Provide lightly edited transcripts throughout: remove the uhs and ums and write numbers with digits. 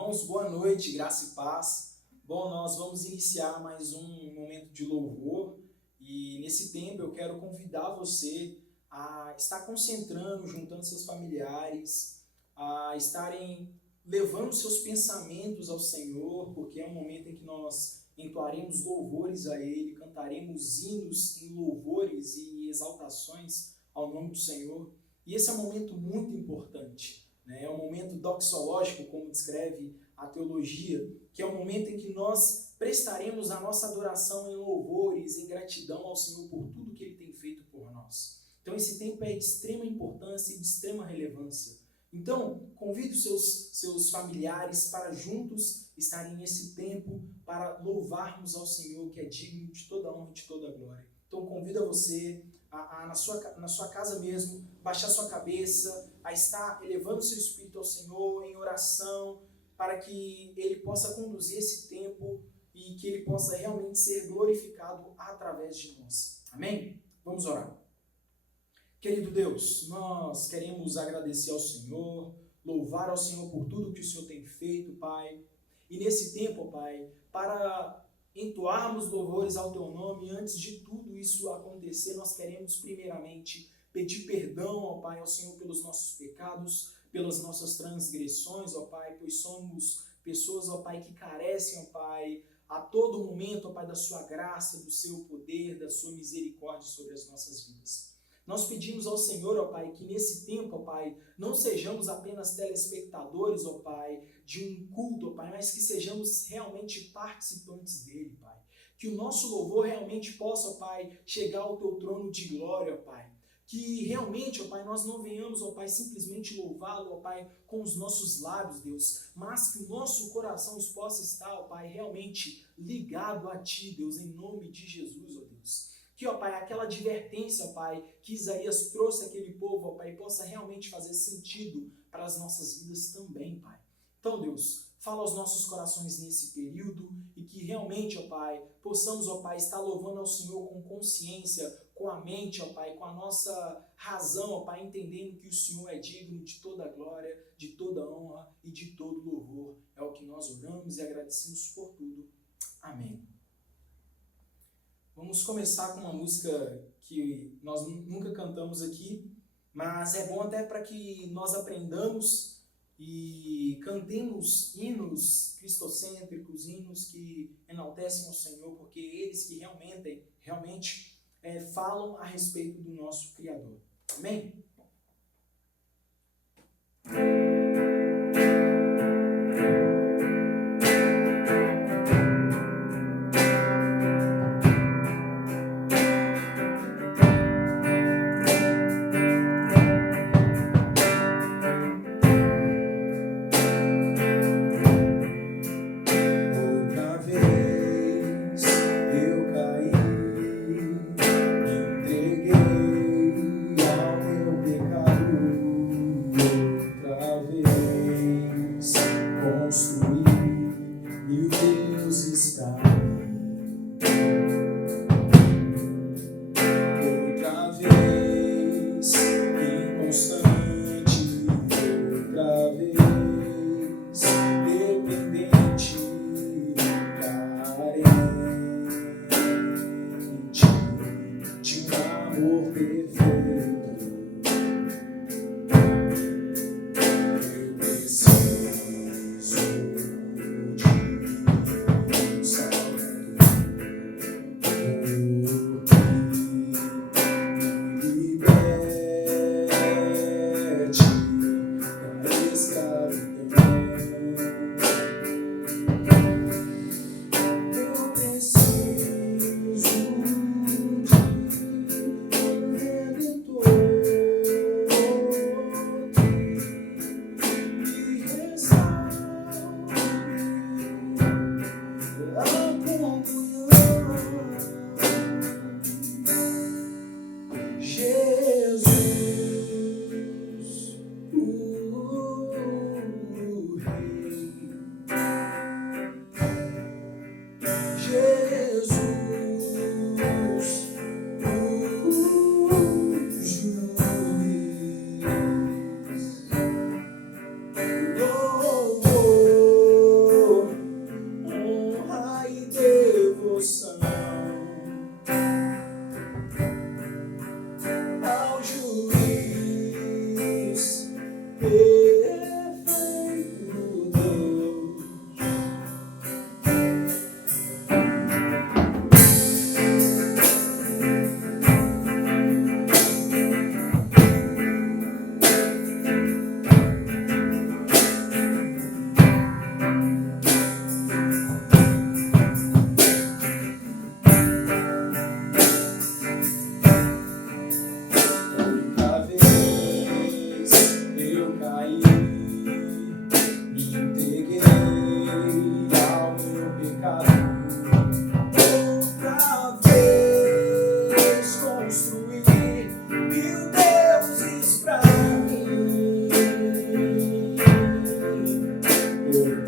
Irmãos, boa noite, graça e paz. Bom, nós vamos iniciar mais um momento de louvor e nesse tempo eu quero convidar você a estar concentrando, juntando seus familiares, a estarem levando seus pensamentos ao Senhor, porque é um momento em que nós entoaremos louvores a Ele, cantaremos hinos em louvores e exaltações ao nome do Senhor. E esse é um momento muito importante. É um momento doxológico, como descreve a teologia, que é o momento em que nós prestaremos a nossa adoração em louvores, em gratidão ao Senhor por tudo que Ele tem feito por nós. Então esse tempo é de extrema importância e de extrema relevância. Então, convide os seus familiares para juntos estarem nesse tempo para louvarmos ao Senhor, que é digno de toda honra e de toda glória. Então convido a você na sua casa mesmo, baixar sua cabeça, a estar elevando seu espírito ao Senhor em oração, para que Ele possa conduzir esse tempo e que Ele possa realmente ser glorificado através de nós. Amém? Vamos orar. Querido Deus, nós queremos agradecer ao Senhor, louvar ao Senhor por tudo que o Senhor tem feito, Pai. E nesse tempo, Pai, para entoarmos louvores ao Teu nome, antes de tudo isso acontecer, nós queremos primeiramente pedir perdão, ó Pai, ao Senhor pelos nossos pecados, pelas nossas transgressões, ó Pai, pois somos pessoas, ó Pai, que carecem, ó Pai, a todo momento, ó Pai, da Sua graça, do Seu poder, da Sua misericórdia sobre as nossas vidas. Nós pedimos ao Senhor, ó Pai, que nesse tempo, ó Pai, não sejamos apenas telespectadores, ó Pai, de um culto, ó Pai, mas que sejamos realmente participantes dele, Pai. Que o nosso louvor realmente possa, ó Pai, chegar ao Teu trono de glória, ó Pai. Que realmente, ó Pai, nós não venhamos, ó Pai, simplesmente louvá-lo, ó Pai, com os nossos lábios, Deus, mas que o nosso coração possa estar, ó Pai, realmente ligado a Ti, Deus, em nome de Jesus, ó Deus. Que, ó Pai, aquela advertência, ó Pai, que Isaías trouxe àquele povo, ó Pai, possa realmente fazer sentido para as nossas vidas também, Pai. Então, Deus, fala aos nossos corações nesse período e que realmente, ó Pai, possamos, ó Pai, estar louvando ao Senhor com consciência, com a mente, ó Pai, com a nossa razão, ó Pai, entendendo que o Senhor é digno de toda a glória, de toda a honra e de todo louvor. É o que nós oramos e agradecemos por tudo. Amém. Vamos começar com uma música que nós nunca cantamos aqui, mas é bom até para que nós aprendamos e cantemos hinos cristocêntricos, hinos que enaltecem o Senhor, porque eles que realmente falam a respeito do nosso Criador. Amém? Entreguei ao meu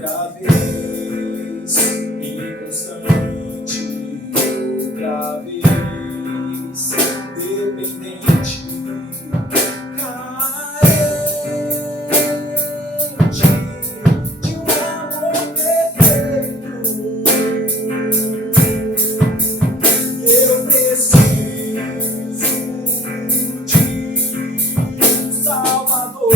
outra vez, inconstante, outra vez, dependente, carente de um amor perfeito. Eu preciso de um Salvador.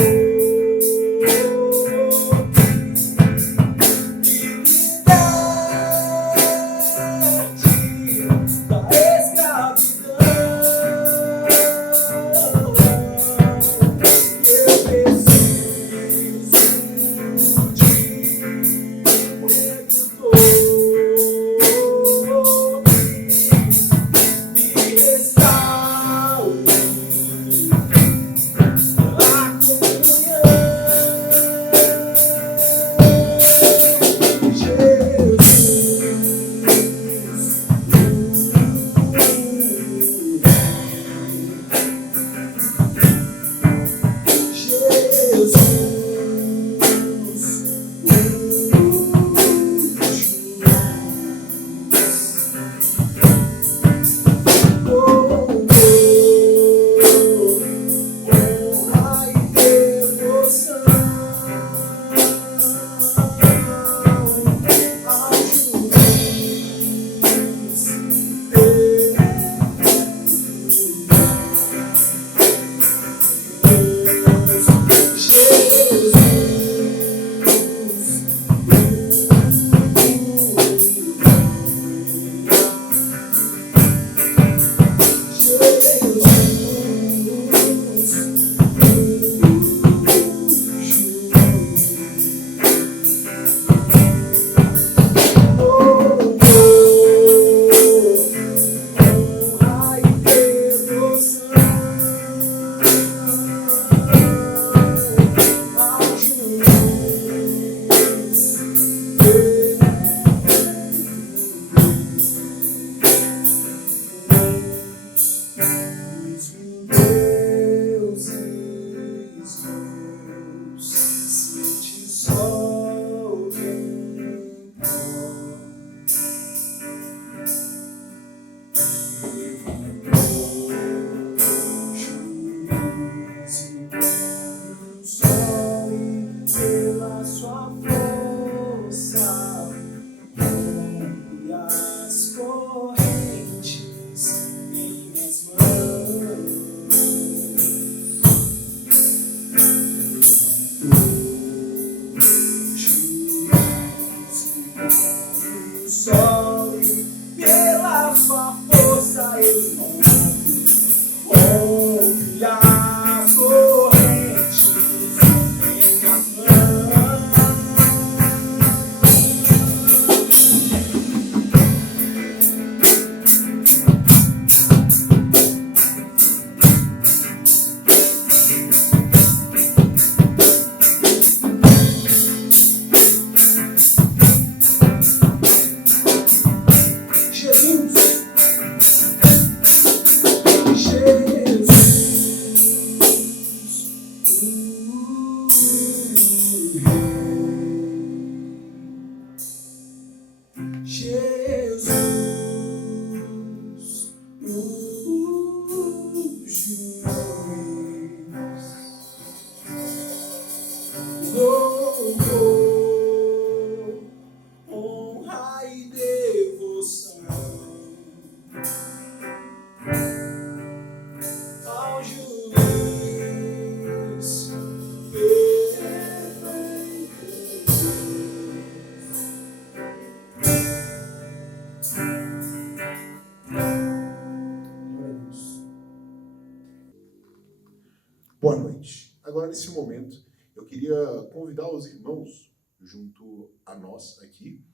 Boa noite. Agora, nesse momento, eu queria convidar os irmãos, junto a nós aqui,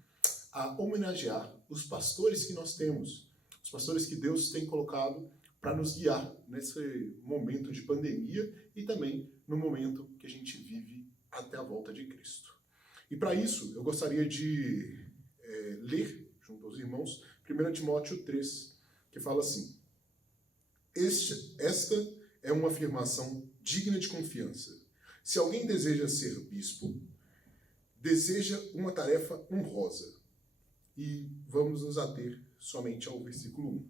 a homenagear os pastores que nós temos, os pastores que Deus tem colocado para nos guiar nesse momento de pandemia e também no momento que a gente vive até a volta de Cristo. E para isso, eu gostaria de ler, junto aos irmãos, 1 Timóteo 3, que fala assim: esta é uma afirmação digna de confiança. Se alguém deseja ser bispo, deseja uma tarefa honrosa. E vamos nos ater somente ao versículo 1.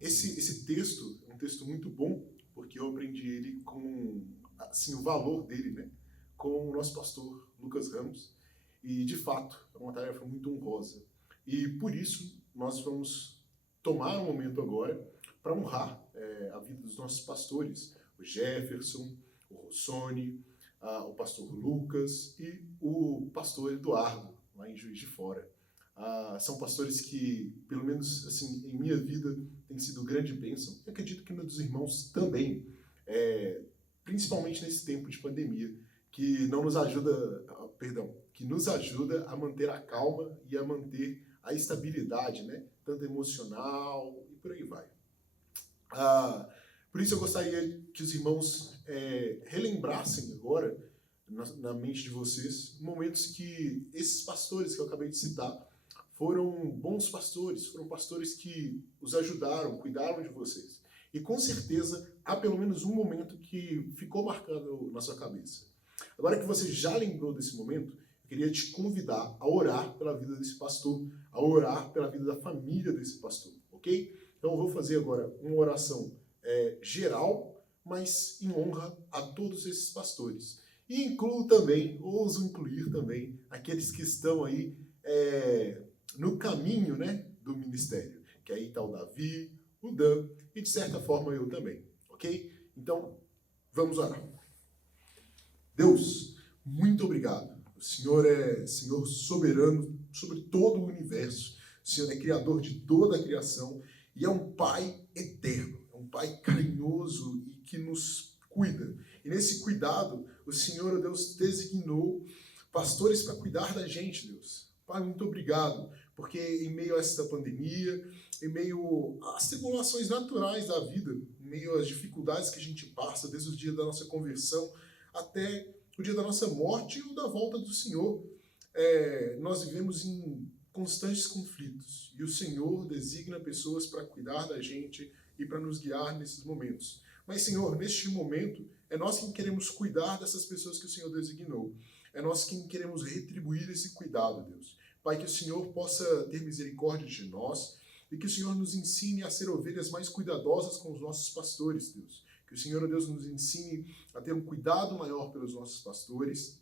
Esse texto é um texto muito bom, porque eu aprendi ele com assim, o valor dele, né, com o nosso pastor Lucas Ramos. E, de fato, é uma tarefa muito honrosa. E, por isso, nós vamos tomar um momento agora para honrar a vida dos nossos pastores, o Jefferson, o Rossoni, o pastor Lucas e o pastor Eduardo, lá em Juiz de Fora. São pastores que, pelo menos assim, em minha vida, têm sido grande bênção. Eu acredito que nos irmãos também, principalmente nesse tempo de pandemia, que nos ajuda a manter a calma e a manter a estabilidade, né? Tanto emocional e por aí vai. Por isso eu gostaria que os irmãos relembrassem agora, na mente de vocês, momentos que esses pastores que eu acabei de citar foram bons pastores, foram pastores que os ajudaram, cuidaram de vocês. E com certeza há pelo menos um momento que ficou marcado na sua cabeça. Agora que você já lembrou desse momento, eu queria te convidar a orar pela vida desse pastor, a orar pela vida da família desse pastor, ok? Então eu vou fazer agora uma oração geral, mas em honra a todos esses pastores. E incluo também, ouso incluir também, aqueles que estão aí no caminho, né, do ministério, que aí está o Davi, o Dan e de certa forma eu também, ok? Então, vamos orar. Deus, muito obrigado. O Senhor é Senhor soberano sobre todo o universo. O Senhor é criador de toda a criação e é um Pai eterno, é um Pai carinhoso e que nos cuida. E nesse cuidado, o Senhor, Deus, designou pastores para cuidar da gente, Deus. Pai, muito obrigado, porque em meio a essa pandemia, em meio às tribulações naturais da vida, em meio às dificuldades que a gente passa, desde o dia da nossa conversão até o dia da nossa morte ou da volta do Senhor, nós vivemos em constantes conflitos. E o Senhor designa pessoas para cuidar da gente e para nos guiar nesses momentos. Mas, Senhor, neste momento, é nós quem queremos cuidar dessas pessoas que o Senhor designou. É nós quem queremos retribuir esse cuidado, Deus. Pai, que o Senhor possa ter misericórdia de nós e que o Senhor nos ensine a ser ovelhas mais cuidadosas com os nossos pastores, Deus. Que o Senhor, Deus, nos ensine a ter um cuidado maior pelos nossos pastores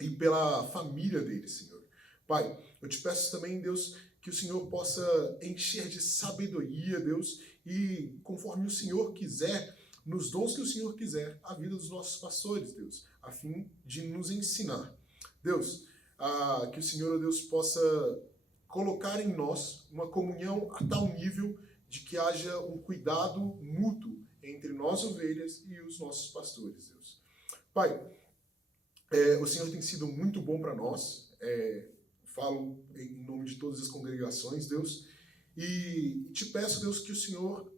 e pela família deles, Senhor. Pai, eu te peço também, Deus, que o Senhor possa encher de sabedoria, Deus, e conforme o Senhor quiser, nos dons que o Senhor quiser, a vida dos nossos pastores, Deus, a fim de nos ensinar. Deus, que o Senhor, Deus, possa colocar em nós uma comunhão a tal nível de que haja um cuidado mútuo entre nós, ovelhas, e os nossos pastores, Deus. Pai, o Senhor tem sido muito bom para nós, falo em nome de todas as congregações, Deus, e te peço, Deus, que o Senhor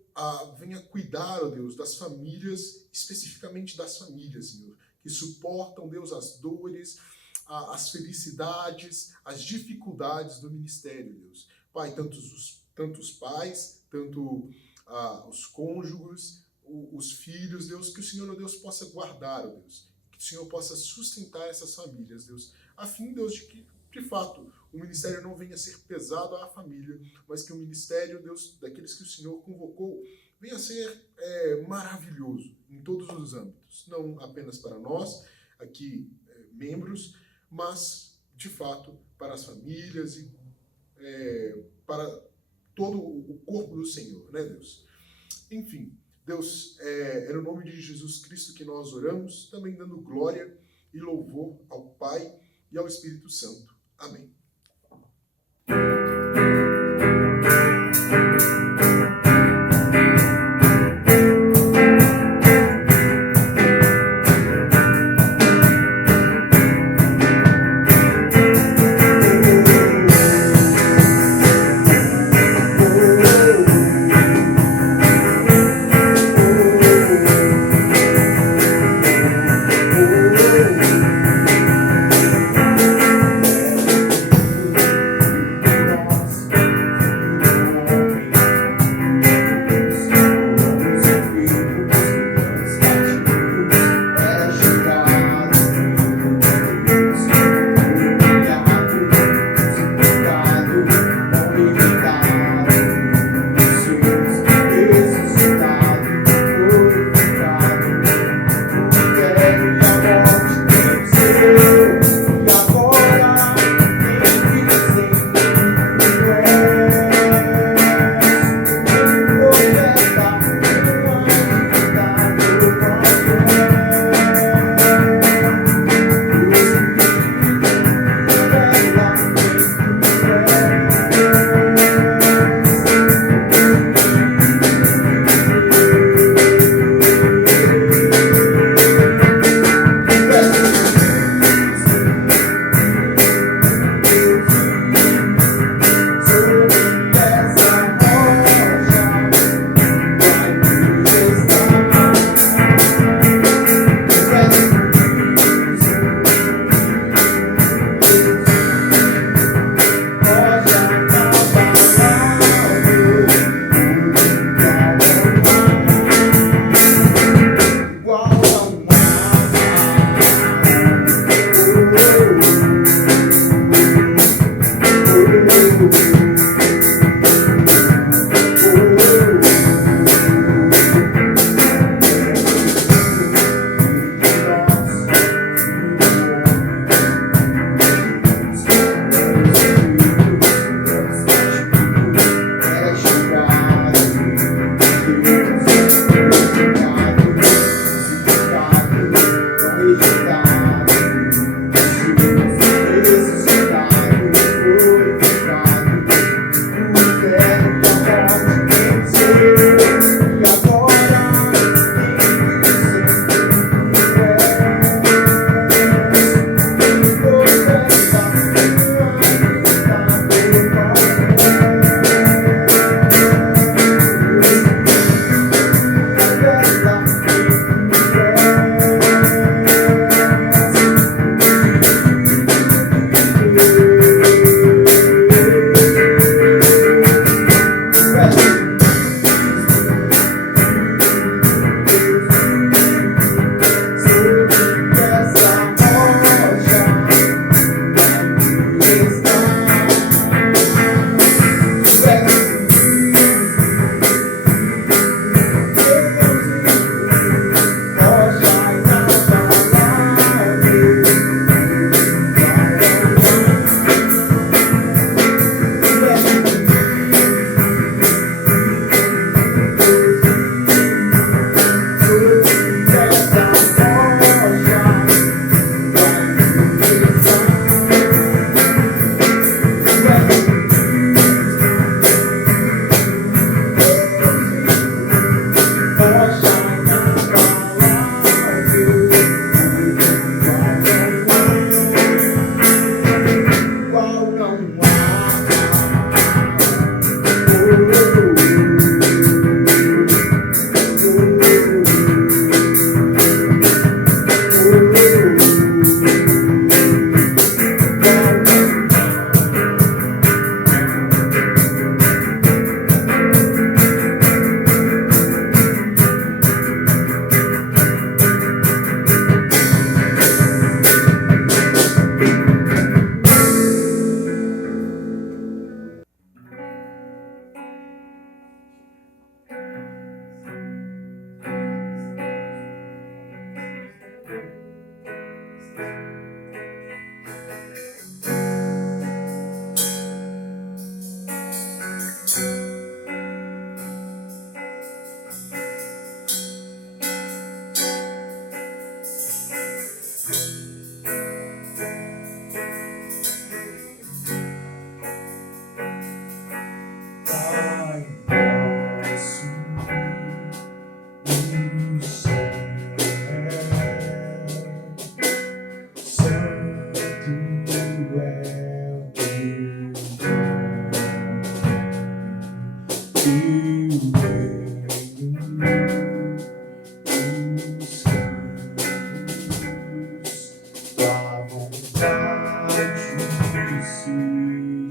venha cuidar, ó Deus, das famílias, especificamente das famílias, Senhor, que suportam, Deus, as dores, as felicidades, as dificuldades do ministério, Deus. Pai, tanto os pais, tanto os cônjuges, os filhos, Deus, que o Senhor, ó Deus, possa guardar, ó Deus, que o Senhor possa sustentar essas famílias, Deus, a fim, Deus, de que, de fato, o ministério não venha a ser pesado à família, mas que o ministério, Deus, daqueles que o Senhor convocou, venha a ser maravilhoso em todos os âmbitos, não apenas para nós, aqui, membros, mas, de fato, para as famílias e para todo o corpo do Senhor, né, Deus? Enfim, Deus, é no nome de Jesus Cristo que nós oramos, também dando glória e louvor ao Pai e ao Espírito Santo. Amém.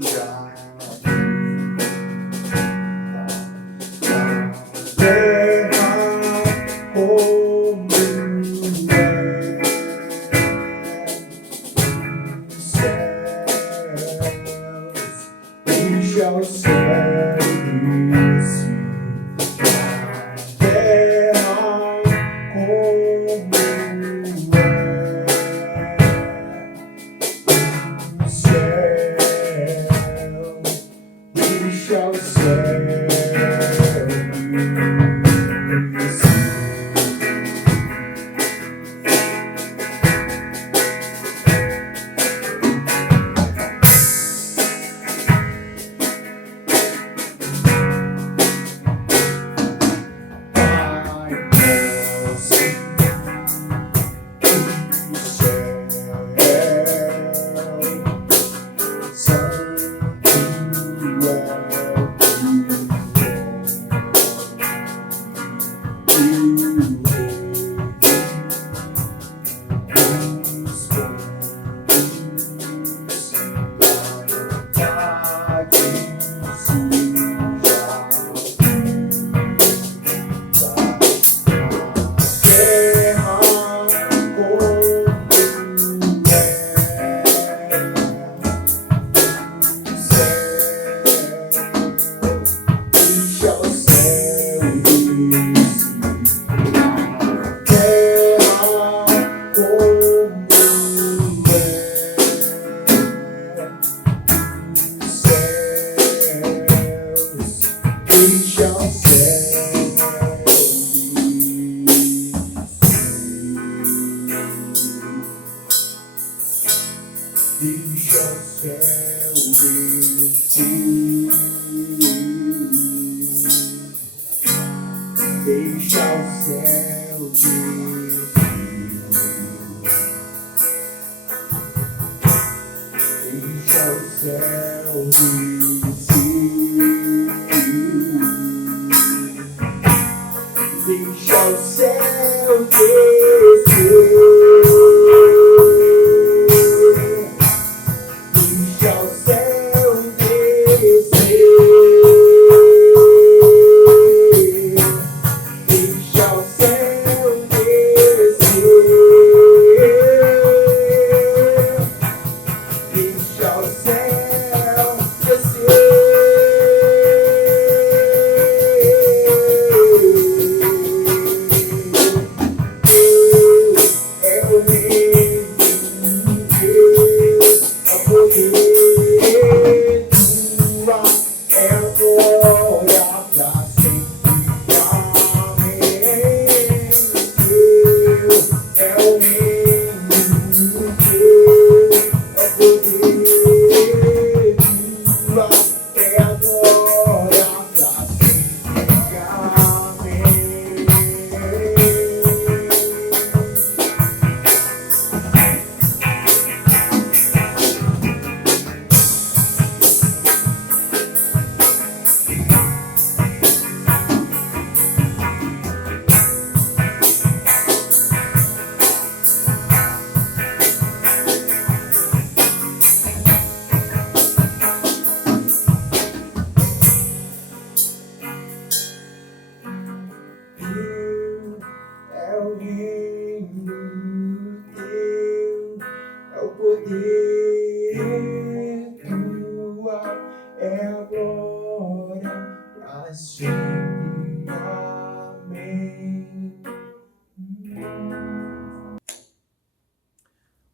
já terra como deixa o céu terra como o céu, deixa o céu deixa o céu descer, deixa o céu descer, deixa o céu descer, deixa o céu descer.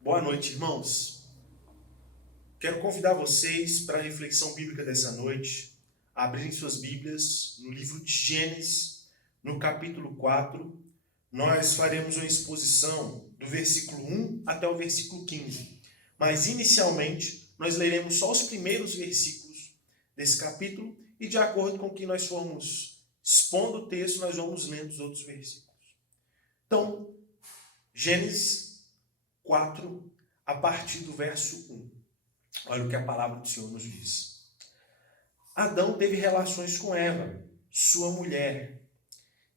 Boa noite, irmãos. Quero convidar vocês para a reflexão bíblica dessa noite, a abrirem suas Bíblias no livro de Gênesis, no capítulo 4. Nós faremos uma exposição do versículo 1 até o versículo 15. Mas, inicialmente, nós leremos só os primeiros versículos desse capítulo e, de acordo com o que nós formos expondo o texto, nós vamos lendo os outros versículos. Então, Gênesis 4, a partir do verso 1. Olha o que a palavra do Senhor nos diz. Adão teve relações com Eva, sua mulher,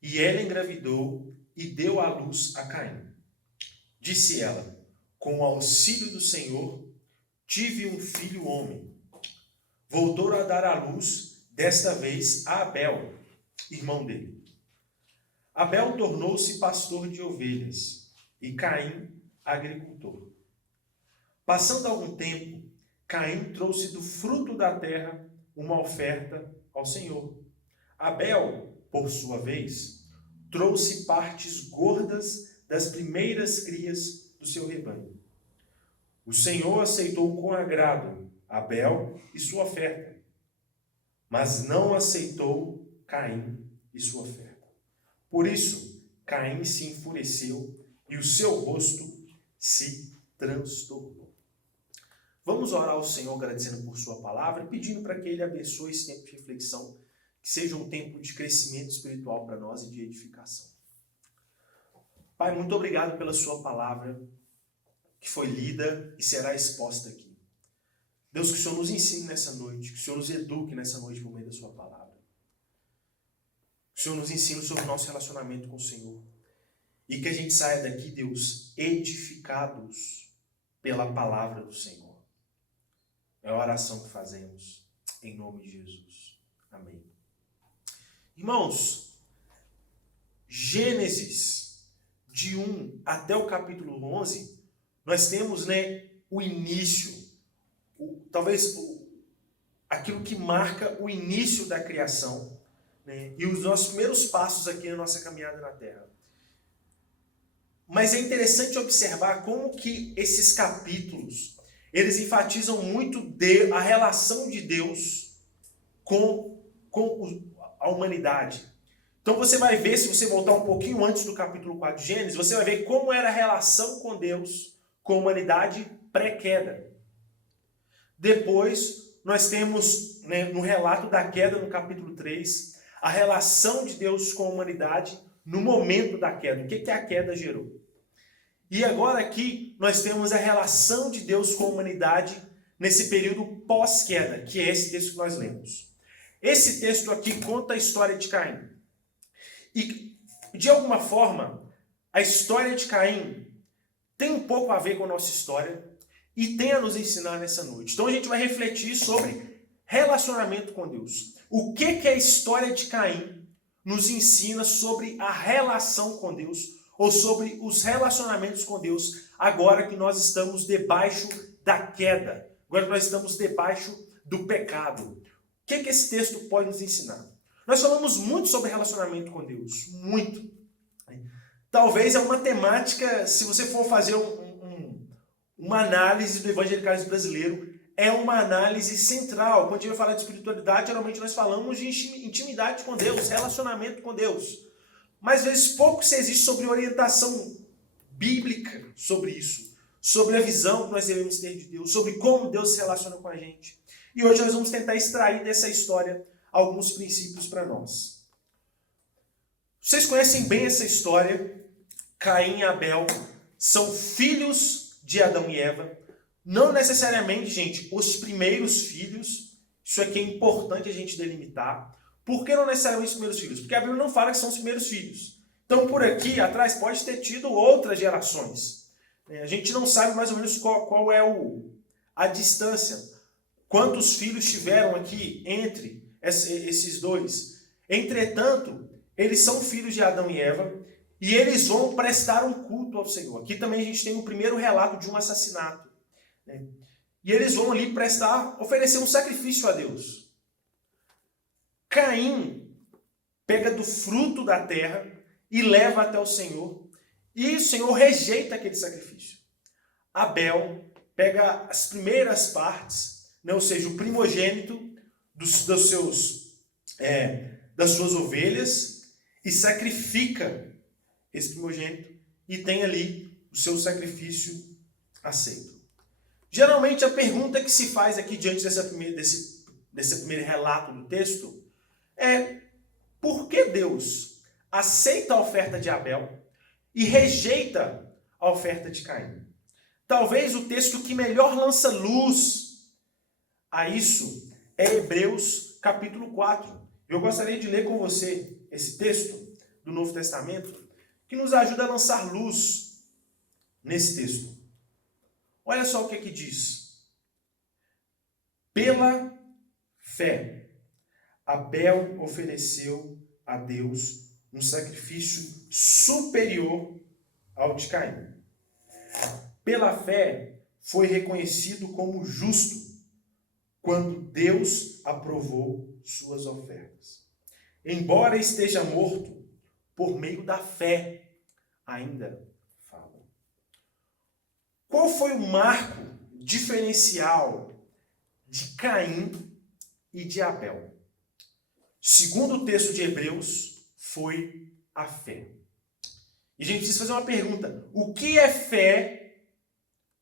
e ela engravidou e deu à luz a Caim. Disse ela: com o auxílio do Senhor, tive um filho homem. Voltou a dar à luz, desta vez a Abel, irmão dele. Abel tornou-se pastor de ovelhas e Caim agricultor. Passando algum tempo, Caim trouxe do fruto da terra uma oferta ao Senhor. Abel, por sua vez, trouxe partes gordas das primeiras crias do seu rebanho. O Senhor aceitou com agrado Abel e sua oferta, mas não aceitou Caim e sua oferta. Por isso, Caim se enfureceu e o seu rosto se transtornou. Vamos orar ao Senhor agradecendo por sua palavra e pedindo para que Ele abençoe esse tempo de reflexão, que seja um tempo de crescimento espiritual para nós e de edificação. Pai, muito obrigado pela sua palavra, que foi lida e será exposta aqui. Deus, que o Senhor nos ensine nessa noite, que o Senhor nos eduque nessa noite por meio da sua palavra. Que o Senhor nos ensine sobre o nosso relacionamento com o Senhor. E que a gente saia daqui, Deus, edificados pela palavra do Senhor. É a oração que fazemos, em nome de Jesus. Amém. Irmãos, Gênesis, de 1 até o capítulo 11, nós temos, o início, aquilo que marca o início da criação, e os nossos primeiros passos aqui na nossa caminhada na Terra. Mas é interessante observar como que esses capítulos, eles enfatizam muito a relação de Deus com a humanidade. Então você vai ver, se você voltar um pouquinho antes do capítulo 4 de Gênesis, você vai ver como era a relação com Deus, com a humanidade pré-queda. Depois, nós temos, no relato da queda, no capítulo 3, a relação de Deus com a humanidade no momento da queda. O que a queda gerou? E agora aqui, nós temos a relação de Deus com a humanidade nesse período pós-queda, que é esse texto que nós lemos. Esse texto aqui conta a história de Caim. E, de alguma forma, a história de Caim tem um pouco a ver com a nossa história e tem a nos ensinar nessa noite. Então a gente vai refletir sobre relacionamento com Deus. O que a história de Caim nos ensina sobre a relação com Deus ou sobre os relacionamentos com Deus agora que nós estamos debaixo da queda, agora que nós estamos debaixo do pecado. O que esse texto pode nos ensinar? Nós falamos muito sobre relacionamento com Deus, muito. Talvez é uma temática, se você for fazer uma análise do evangelicalismo brasileiro, é uma análise central. Quando a gente vai falar de espiritualidade, geralmente nós falamos de intimidade com Deus, relacionamento com Deus. Mas às vezes pouco se existe sobre orientação bíblica sobre isso, sobre a visão que nós devemos ter de Deus, sobre como Deus se relaciona com a gente. E hoje nós vamos tentar extrair dessa história alguns princípios para nós. Vocês conhecem bem essa história. Caim e Abel são filhos de Adão e Eva. Não necessariamente, gente, os primeiros filhos. Isso aqui é importante a gente delimitar. Por que não necessariamente os primeiros filhos? Porque a Bíblia não fala que são os primeiros filhos. Então, por aqui atrás, pode ter tido outras gerações. A gente não sabe mais ou menos qual é a distância. Quantos filhos tiveram aqui entre esses dois. Entretanto, eles são filhos de Adão e Eva e eles vão prestar um culto ao Senhor. Aqui também a gente tem o primeiro relato de um assassinato. E eles vão ali oferecer um sacrifício a Deus. Caim pega do fruto da terra e leva até o Senhor. E o Senhor rejeita aquele sacrifício. Abel pega as primeiras partes, ou seja, o primogênito das suas ovelhas e sacrifica esse primogênito e tem ali o seu sacrifício aceito. Geralmente a pergunta que se faz aqui diante desse primeiro relato do texto é: por que Deus aceita a oferta de Abel e rejeita a oferta de Caim? Talvez o texto que melhor lança luz a isso é Hebreus capítulo 4. Eu gostaria de ler com você esse texto do Novo Testamento que nos ajuda a lançar luz nesse texto. Olha só o que diz. Pela fé, Abel ofereceu a Deus um sacrifício superior ao de Caim. Pela fé, foi reconhecido como justo quando Deus aprovou suas ofertas. Embora esteja morto, por meio da fé, ainda fala. Qual foi o marco diferencial de Caim e de Abel? Segundo o texto de Hebreus, foi a fé. E a gente precisa fazer uma pergunta. O que é fé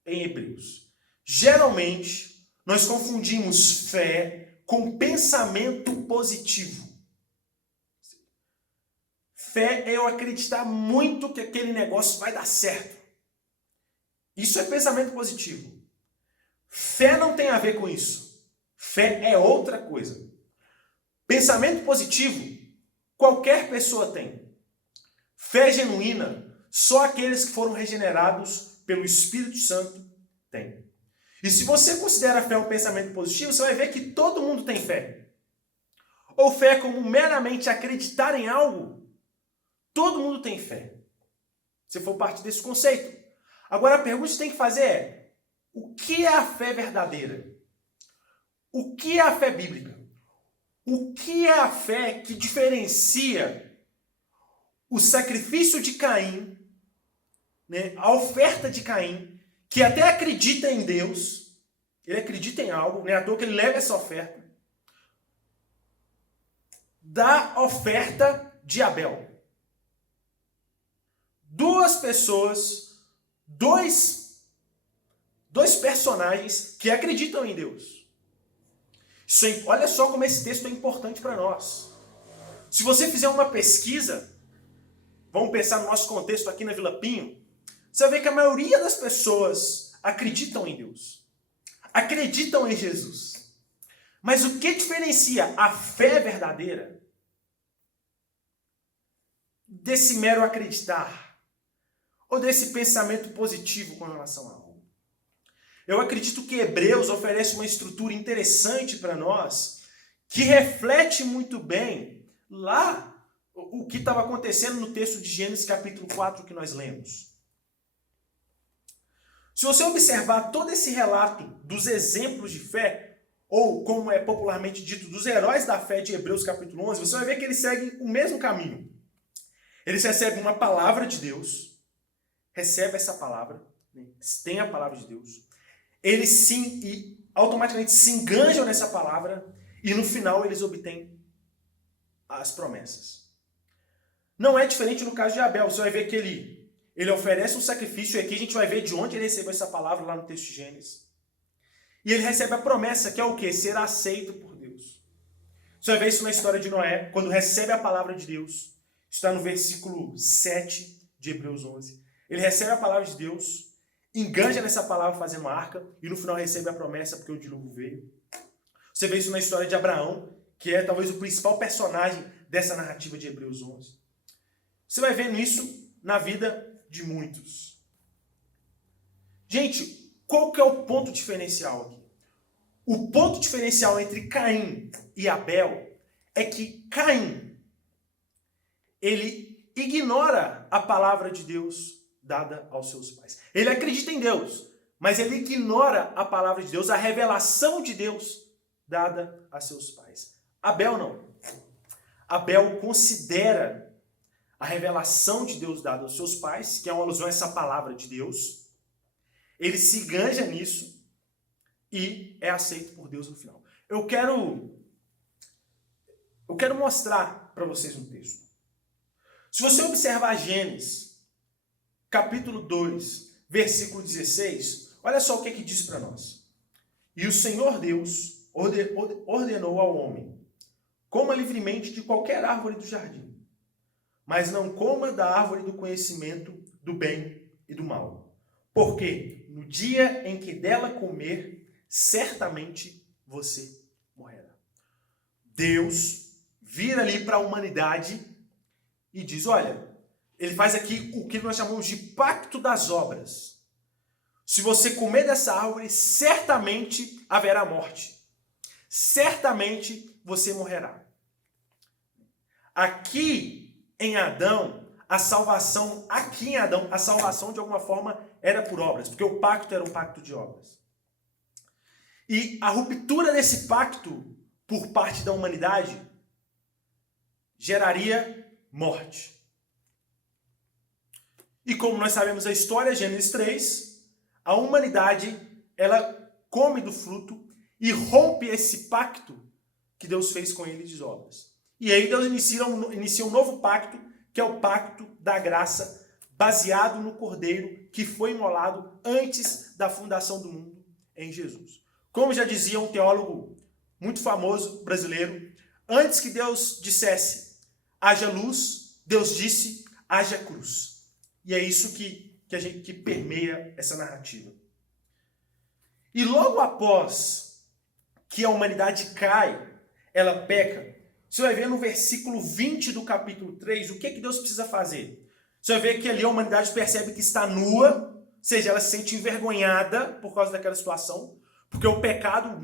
em Hebreus? Geralmente, nós confundimos fé com pensamento positivo. Fé é eu acreditar muito que aquele negócio vai dar certo. Isso é pensamento positivo. Fé não tem a ver com isso. Fé é outra coisa. Pensamento positivo, qualquer pessoa tem. Fé genuína, só aqueles que foram regenerados pelo Espírito Santo têm. E se você considera a fé um pensamento positivo, você vai ver que todo mundo tem fé. Ou fé como meramente acreditar em algo, todo mundo tem fé. Se for parte desse conceito. Agora a pergunta que você tem que fazer é: o que é a fé verdadeira? O que é a fé bíblica? O que é a fé que diferencia o sacrifício de Caim, né, a oferta de Caim, que até acredita em Deus, ele acredita em algo, né, à toa que ele leva essa oferta, da oferta de Abel? Duas pessoas, dois personagens que acreditam em Deus. Olha só como esse texto é importante para nós. Se você fizer uma pesquisa, vamos pensar no nosso contexto aqui na Vila Pinho, você vai ver que a maioria das pessoas acreditam em Deus. Acreditam em Jesus. Mas o que diferencia a fé verdadeira desse mero acreditar? Ou desse pensamento positivo com relação a algo? Eu acredito que Hebreus oferece uma estrutura interessante para nós, que reflete muito bem lá o que estava acontecendo no texto de Gênesis capítulo 4 que nós lemos. Se você observar todo esse relato dos exemplos de fé, ou como é popularmente dito, dos heróis da fé de Hebreus capítulo 11, você vai ver que eles seguem o mesmo caminho. Eles recebem uma palavra de Deus, recebem essa palavra, tem a palavra de Deus, eles automaticamente se enganjam nessa palavra e no final eles obtêm as promessas. Não é diferente no caso de Abel. Você vai ver que ele oferece um sacrifício, e aqui a gente vai ver de onde ele recebeu essa palavra lá no texto de Gênesis. E ele recebe a promessa, que é o quê? Ser aceito por Deus. Você vai ver isso na história de Noé, quando recebe a palavra de Deus. Está no versículo 7 de Hebreus 11. Ele recebe a palavra de Deus, enganja nessa palavra fazendo uma arca, e no final recebe a promessa porque o dilúvio veio. Você vê isso na história de Abraão, que é talvez o principal personagem dessa narrativa de Hebreus 11. Você vai vendo isso na vida de muitos. Gente, qual que é o ponto diferencial aqui? O ponto diferencial entre Caim e Abel é que Caim, ele ignora a palavra de Deus dada aos seus pais. Ele acredita em Deus, mas ele ignora a palavra de Deus, a revelação de Deus dada a seus pais. Abel não. Abel considera a revelação de Deus dada aos seus pais, que é uma alusão a essa palavra de Deus. Ele se enganja nisso e é aceito por Deus no final. Eu quero mostrar para vocês um texto. Se você observar Gênesis, capítulo 2, versículo 16, olha só o que diz para nós. E o Senhor Deus ordenou ao homem: coma livremente de qualquer árvore do jardim, mas não coma da árvore do conhecimento do bem e do mal. Porque no dia em que dela comer, certamente você morrerá. Deus vira ali para a humanidade e diz, olha, ele faz aqui o que nós chamamos de pacto das obras. Se você comer dessa árvore, certamente haverá morte. certamente você morrerá. Aqui em Adão, a salvação de alguma forma era por obras, porque o pacto era um pacto de obras. E a ruptura desse pacto por parte da humanidade geraria morte. E como nós sabemos a história, Gênesis 3, a humanidade, ela come do fruto e rompe esse pacto que Deus fez com eles de obras. E aí Deus inicia um novo pacto, que é o pacto da graça, baseado no Cordeiro, que foi imolado antes da fundação do mundo em Jesus. Como já dizia um teólogo muito famoso brasileiro, antes que Deus dissesse, haja luz, Deus disse, haja cruz. E é isso que permeia essa narrativa. E logo após que a humanidade cai, ela peca, você vai ver no versículo 20 do capítulo 3, o que Deus precisa fazer? Você vai ver que ali a humanidade percebe que está nua, ou seja, ela se sente envergonhada por causa daquela situação, porque o pecado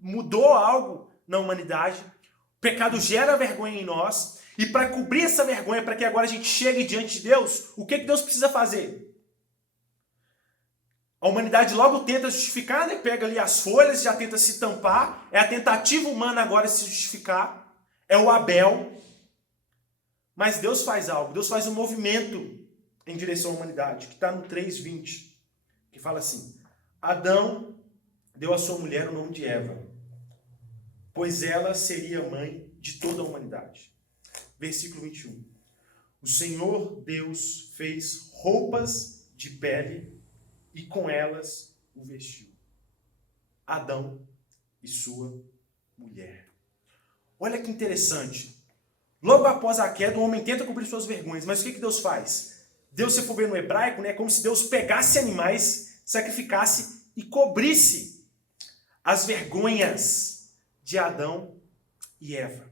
mudou algo na humanidade, o pecado gera vergonha em nós, e para cobrir essa vergonha, para que agora a gente chegue diante de Deus, o que Deus precisa fazer? A humanidade logo tenta justificar, né? Pega ali as folhas, já tenta se tampar, é a tentativa humana agora de se justificar, é o Abel. Mas Deus faz algo, Deus faz um movimento em direção à humanidade, que está no 3:20, que fala assim, Adão deu à sua mulher o nome de Eva, pois ela seria mãe de toda a humanidade. Versículo 21. O Senhor Deus fez roupas de pele e com elas o vestiu. Adão e sua mulher. Olha que interessante. Logo após a queda, o homem tenta cobrir suas vergonhas. Mas o que Deus faz? Deus, se for ver no hebraico, é como se Deus pegasse animais, sacrificasse e cobrisse as vergonhas de Adão e Eva.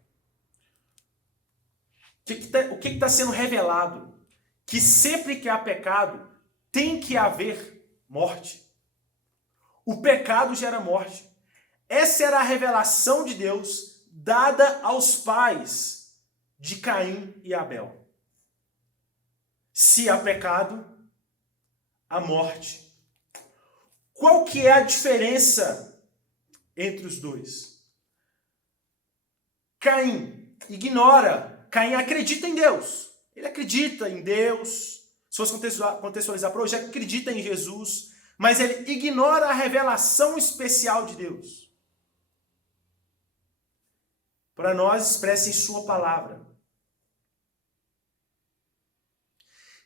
O que está sendo revelado? Que sempre que há pecado, tem que haver morte. O pecado gera morte. Essa era a revelação de Deus dada aos pais de Caim e Abel. Se há pecado, há morte. Qual que é a diferença entre os dois? Caim ignora. Caim acredita em Deus. Ele acredita em Deus. Se fosse contextualizar para hoje, acredita em Jesus. Mas ele ignora a revelação especial de Deus. Para nós, expressa em sua palavra.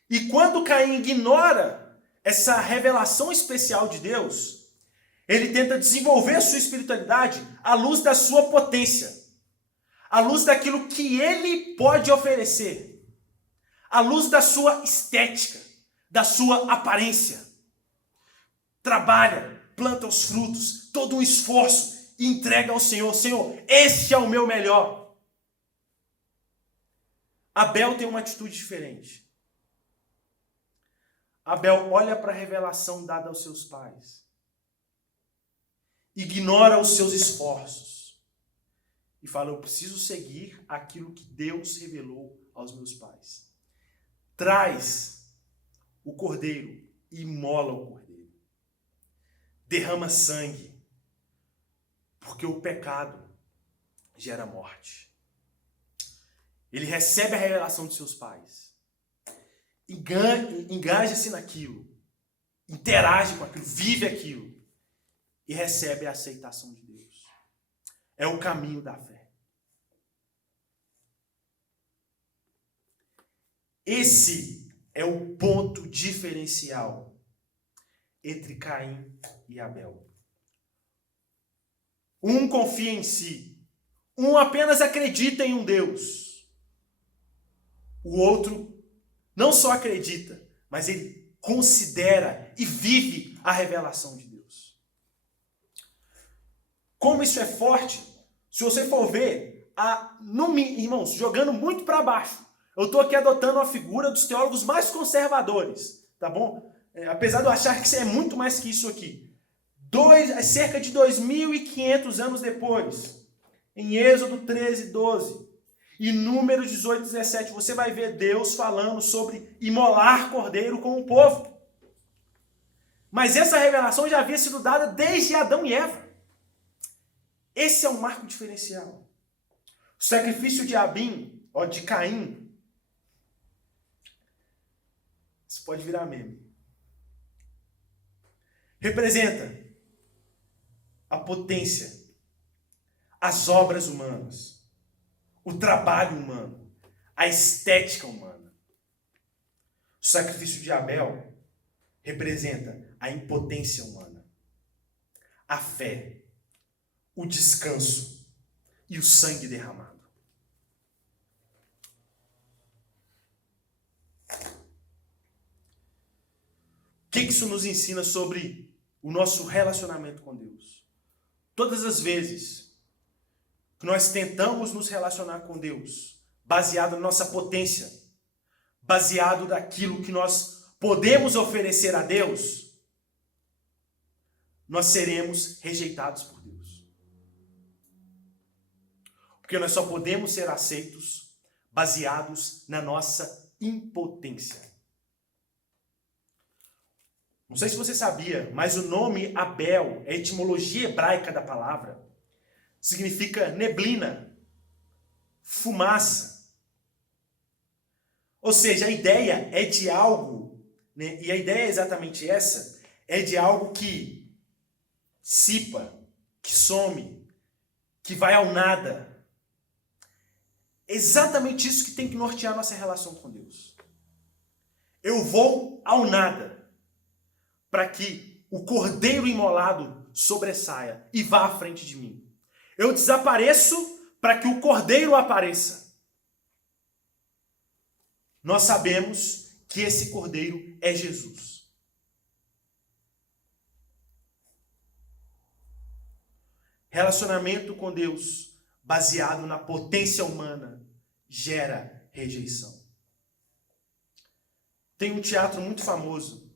E quando Caim ignora essa revelação especial de Deus, ele tenta desenvolver sua espiritualidade à luz da sua potência. À luz daquilo que ele pode oferecer. À luz da sua estética, da sua aparência. Trabalha, planta os frutos, todo um esforço e entrega ao Senhor. Senhor, este é o meu melhor. Abel tem uma atitude diferente. Abel olha para a revelação dada aos seus pais. Ignora os seus esforços. E fala, eu preciso seguir aquilo que Deus revelou aos meus pais. Traz o cordeiro e imola o cordeiro. Derrama sangue, porque o pecado gera morte. Ele recebe a revelação de seus pais. Engaja-se naquilo. Interage com aquilo, vive aquilo. E recebe a aceitação de Deus. É o caminho da fé. Esse é o ponto diferencial entre Caim e Abel. Um confia em si. Um apenas acredita em um Deus. O outro não só acredita, mas ele considera e vive a revelação de Deus. Como isso é forte, se você for ver, irmãos, jogando muito para baixo, eu estou aqui adotando a figura dos teólogos mais conservadores, tá bom? Apesar de eu achar que isso é muito mais que isso aqui. cerca de 2.500 anos depois, em Êxodo 13, 12 e Números 18, 17, você vai ver Deus falando sobre imolar cordeiro com o povo. Mas essa revelação já havia sido dada desde Adão e Eva. Esse é um marco diferencial. O sacrifício de Caim, isso pode virar meme, representa a potência, as obras humanas, o trabalho humano, a estética humana. O sacrifício de Abel representa a impotência humana, a fé, o descanso e o sangue derramado. O que isso nos ensina sobre o nosso relacionamento com Deus? Todas as vezes que nós tentamos nos relacionar com Deus, baseado na nossa potência, baseado naquilo que nós podemos oferecer a Deus, nós seremos rejeitados por Deus. Porque nós só podemos ser aceitos baseados na nossa impotência. Não sei se você sabia, mas o nome Abel, a etimologia hebraica da palavra, significa neblina, fumaça. Ou seja, a ideia é de algo, né? E a ideia é exatamente essa, é de algo que dissipa, que some, que vai ao nada. É exatamente isso que tem que nortear nossa relação com Deus. Eu vou ao nada, para que o cordeiro imolado sobressaia e vá à frente de mim. Eu desapareço para que o cordeiro apareça. Nós sabemos que esse cordeiro é Jesus. Relacionamento com Deus baseado na potência humana gera rejeição. Tem um teatro muito famoso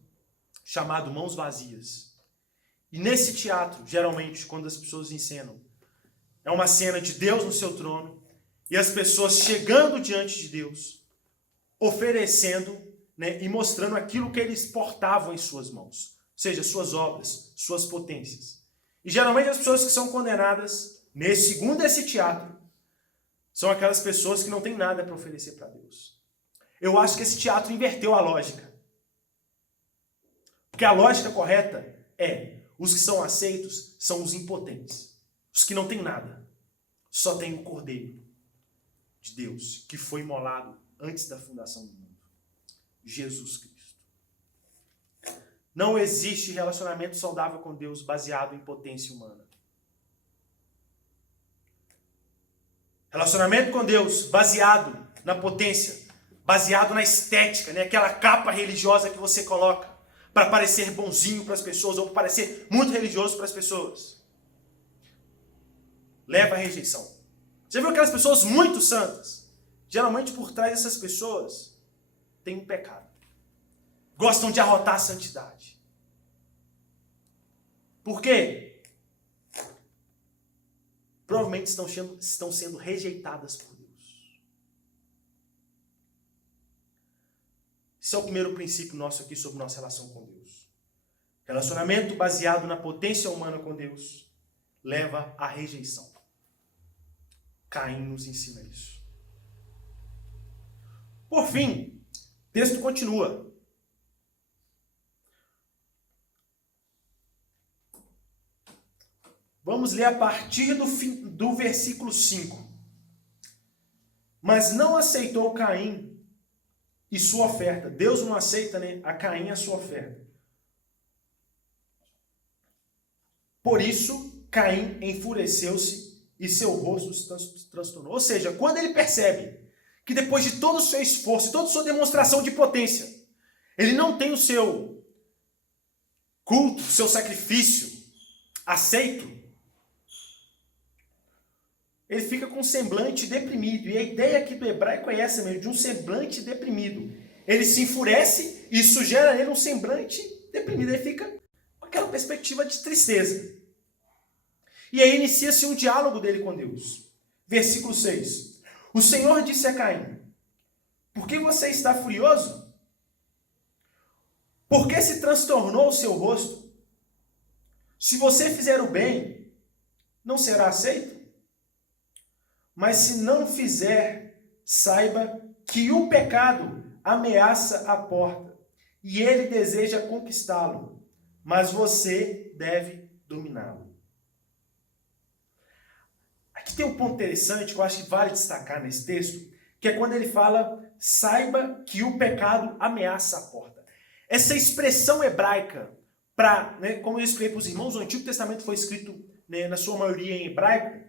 chamado Mãos Vazias. E nesse teatro, geralmente, quando as pessoas encenam, é uma cena de Deus no seu trono e as pessoas chegando diante de Deus, oferecendo, né, e mostrando aquilo que eles portavam em suas mãos, ou seja, suas obras, suas potências. E geralmente as pessoas que são condenadas, segundo esse teatro, são aquelas pessoas que não têm nada para oferecer para Deus. Eu acho que esse teatro inverteu a lógica. Porque a lógica correta é: os que são aceitos são os impotentes. Os que não têm nada. Só tem o Cordeiro de Deus, que foi imolado antes da fundação do mundo. Jesus Cristo. Não existe relacionamento saudável com Deus baseado em potência humana. Relacionamento com Deus baseado na potência, baseado na estética, né? Aquela capa religiosa que você coloca para parecer bonzinho para as pessoas ou para parecer muito religioso para as pessoas, leva à rejeição. Você viu aquelas pessoas muito santas? Geralmente por trás dessas pessoas tem um pecado. Gostam de arrotar a santidade. Por quê? Provavelmente estão sendo rejeitadas por Deus. Esse é o primeiro princípio nosso aqui sobre nossa relação com Deus. Relacionamento baseado na potência humana com Deus leva à rejeição. Caim nos ensina isso. Por fim, o texto continua. Vamos ler a partir do versículo 5. Mas não aceitou Caim e sua oferta. Deus não aceita, né, a Caim e a sua oferta. Por isso, Caim enfureceu-se e seu rosto se transtornou. Ou seja, quando ele percebe que depois de todo o seu esforço, toda a sua demonstração de potência, ele não tem o seu culto, o seu sacrifício aceito, ele fica com um semblante deprimido. E a ideia aqui do hebraico é essa mesmo, de um semblante deprimido. Ele se enfurece e isso gera nele um semblante deprimido. Ele fica com aquela perspectiva de tristeza. E aí inicia-se um diálogo dele com Deus. Versículo 6. O Senhor disse a Caim: por que você está furioso? Por que se transtornou o seu rosto? Se você fizer o bem, não será aceito? Mas se não fizer, saiba que o pecado ameaça a porta, e ele deseja conquistá-lo, mas você deve dominá-lo. Aqui tem um ponto interessante que eu acho que vale destacar nesse texto, que é quando ele fala, saiba que o pecado ameaça a porta. Essa expressão hebraica, como eu expliquei para os irmãos, o Antigo Testamento foi escrito, na sua maioria em hebraico.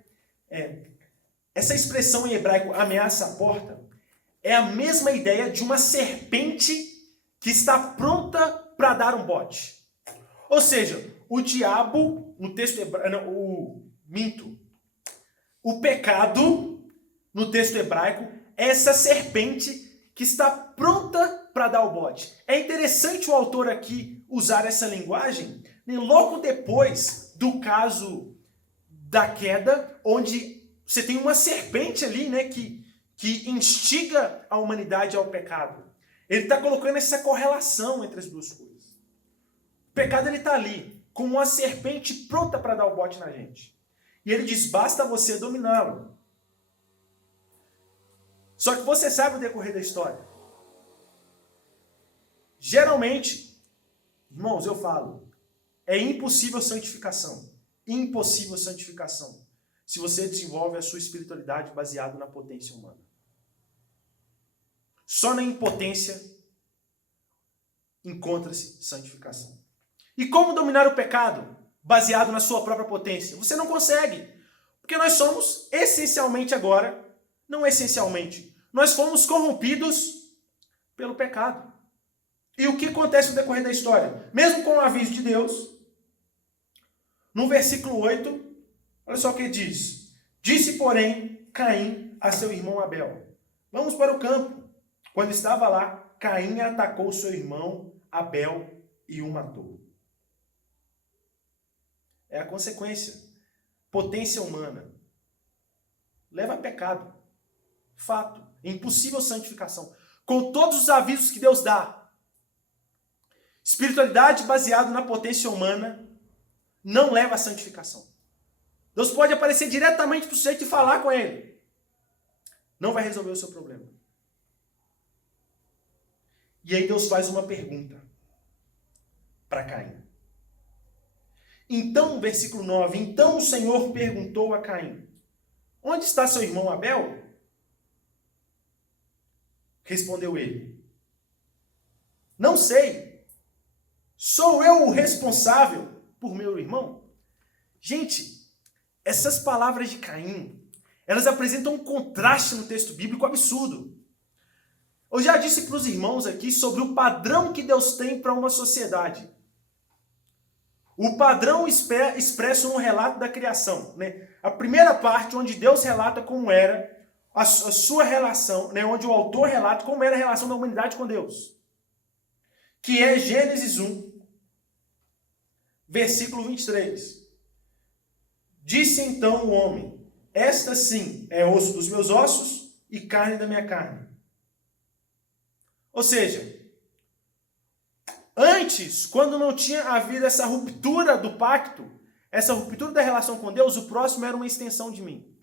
Essa expressão em hebraico, ameaça a porta, é a mesma ideia de uma serpente que está pronta para dar um bote. Ou seja, o diabo, no texto hebraico, o pecado, no texto hebraico, é essa serpente que está pronta para dar o bote. É interessante o autor aqui usar essa linguagem, logo depois do caso da queda, onde você tem uma serpente ali, que instiga a humanidade ao pecado. Ele está colocando essa correlação entre as duas coisas. O pecado está ali, como uma serpente pronta para dar o bote na gente. E ele diz, basta você dominá-lo. Só que você sabe o decorrer da história. Geralmente, irmãos, eu falo, é impossível santificação. Impossível santificação. Se você desenvolve a sua espiritualidade baseada na potência humana. Só na impotência encontra-se santificação. E como dominar o pecado baseado na sua própria potência? Você não consegue. Porque nós somos essencialmente agora, não essencialmente, nós fomos corrompidos pelo pecado. E o que acontece no decorrer da história? Mesmo com o aviso de Deus, no versículo 8, olha só o que diz. Disse, porém, Caim a seu irmão Abel. Vamos para o campo. Quando estava lá, Caim atacou seu irmão Abel e o matou. É a consequência. Potência humana. Leva a pecado. Fato. Impossível santificação. Com todos os avisos que Deus dá. Espiritualidade baseada na potência humana não leva à santificação. Deus pode aparecer diretamente para o sujeito e falar com ele. Não vai resolver o seu problema. E aí Deus faz uma pergunta para Caim. Então, versículo 9. Então o Senhor perguntou a Caim, onde está seu irmão Abel? Respondeu ele, não sei. Sou eu o responsável por meu irmão? Gente, essas palavras de Caim, elas apresentam um contraste no texto bíblico absurdo. Eu já disse para os irmãos aqui sobre o padrão que Deus tem para uma sociedade. O padrão expresso no relato da criação. A primeira parte, onde Deus relata como era a sua relação, onde o autor relata como era a relação da humanidade com Deus. Que é Gênesis 1, versículo 23. Disse então o homem, esta sim é osso dos meus ossos e carne da minha carne. Ou seja, antes, quando não tinha havido essa ruptura do pacto, essa ruptura da relação com Deus, o próximo era uma extensão de mim.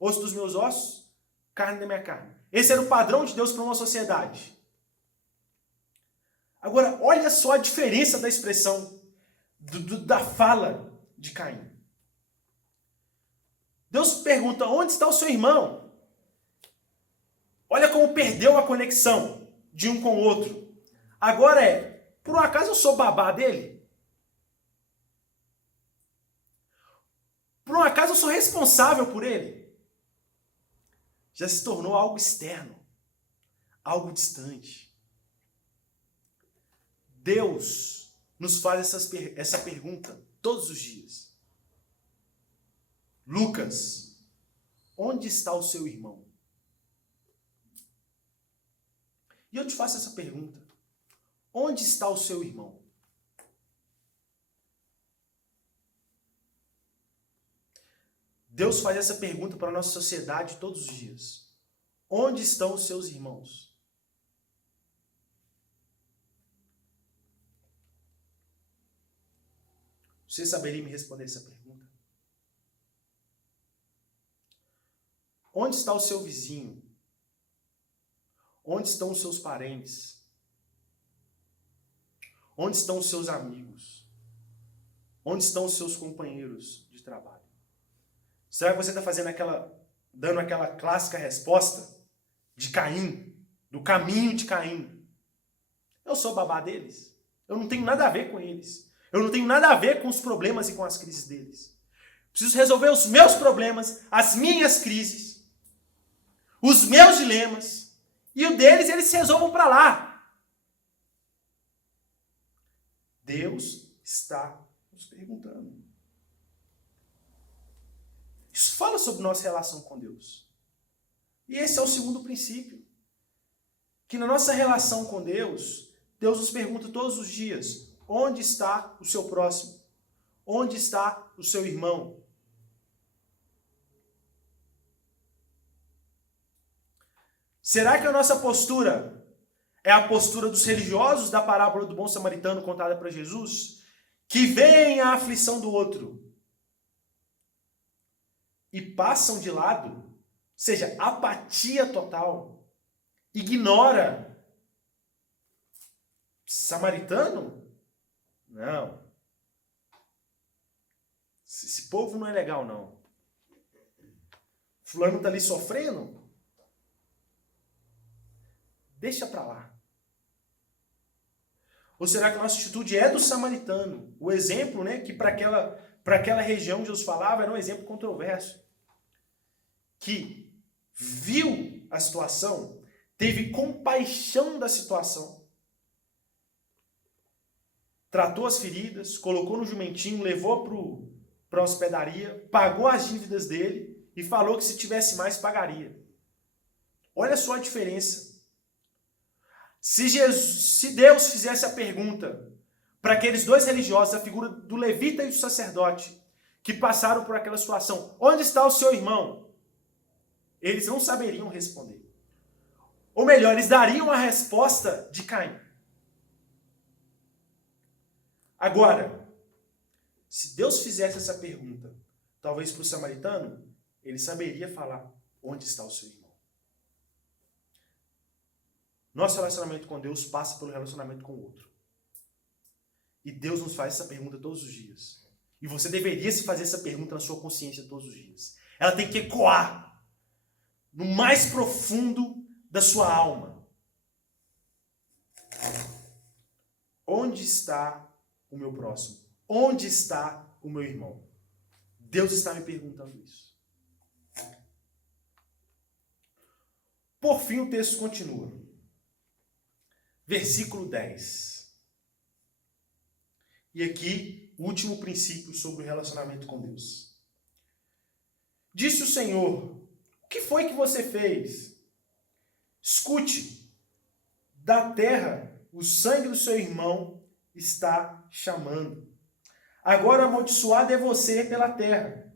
Osso dos meus ossos, carne da minha carne. Esse era o padrão de Deus para uma sociedade. Agora, olha só a diferença da expressão, da fala de Caim. Deus pergunta, onde está o seu irmão? Olha como perdeu a conexão de um com o outro. Agora por um acaso eu sou babá dele? Por um acaso eu sou responsável por ele? Já se tornou algo externo, algo distante. Deus nos faz essa pergunta todos os dias. Lucas, onde está o seu irmão? E eu te faço essa pergunta. Onde está o seu irmão? Deus faz essa pergunta para a nossa sociedade todos os dias. Onde estão os seus irmãos? Você saberia me responder essa pergunta? Onde está o seu vizinho? Onde estão os seus parentes? Onde estão os seus amigos? Onde estão os seus companheiros de trabalho? Será que você está dando aquela clássica resposta de Caim, do caminho de Caim? Eu sou babá deles. Eu não tenho nada a ver com eles. Eu não tenho nada a ver com os problemas e com as crises deles. Preciso resolver os meus problemas, as minhas crises, os meus dilemas, e o deles eles se resolvam para lá. Deus está nos perguntando. Isso fala sobre nossa relação com Deus. E esse é o segundo princípio. Que na nossa relação com Deus, Deus nos pergunta todos os dias: onde está o seu próximo? Onde está o seu irmão? Será que a nossa postura é a postura dos religiosos da parábola do bom samaritano contada para Jesus, que veem a aflição do outro e passam de lado, ou seja, apatia total, ignora? Samaritano? Não. Esse povo não é legal, não. Fulano está ali sofrendo? Deixa para lá. Ou será que a nossa atitude é do samaritano? O exemplo, né, que para aquela região que Jesus falava era um exemplo controverso. Que viu a situação, teve compaixão da situação, tratou as feridas, colocou no jumentinho, levou para a hospedaria, pagou as dívidas dele e falou que se tivesse mais pagaria. Olha só a diferença. Se Deus fizesse a pergunta para aqueles dois religiosos, a figura do levita e do sacerdote, que passaram por aquela situação: onde está o seu irmão? Eles não saberiam responder. Ou melhor, eles dariam a resposta de Caim. Agora, se Deus fizesse essa pergunta, talvez para o samaritano, ele saberia falar: onde está o seu irmão? Nosso relacionamento com Deus passa pelo relacionamento com o outro. E Deus nos faz essa pergunta todos os dias. E você deveria se fazer essa pergunta na sua consciência todos os dias. Ela tem que ecoar no mais profundo da sua alma. Onde está o meu próximo? Onde está o meu irmão? Deus está me perguntando isso. Por fim, o texto continua. Versículo 10. E aqui, o último princípio sobre o relacionamento com Deus. Disse o Senhor: o que foi que você fez? Escute, da terra o sangue do seu irmão está chamando. Agora amaldiçoado é você pela terra,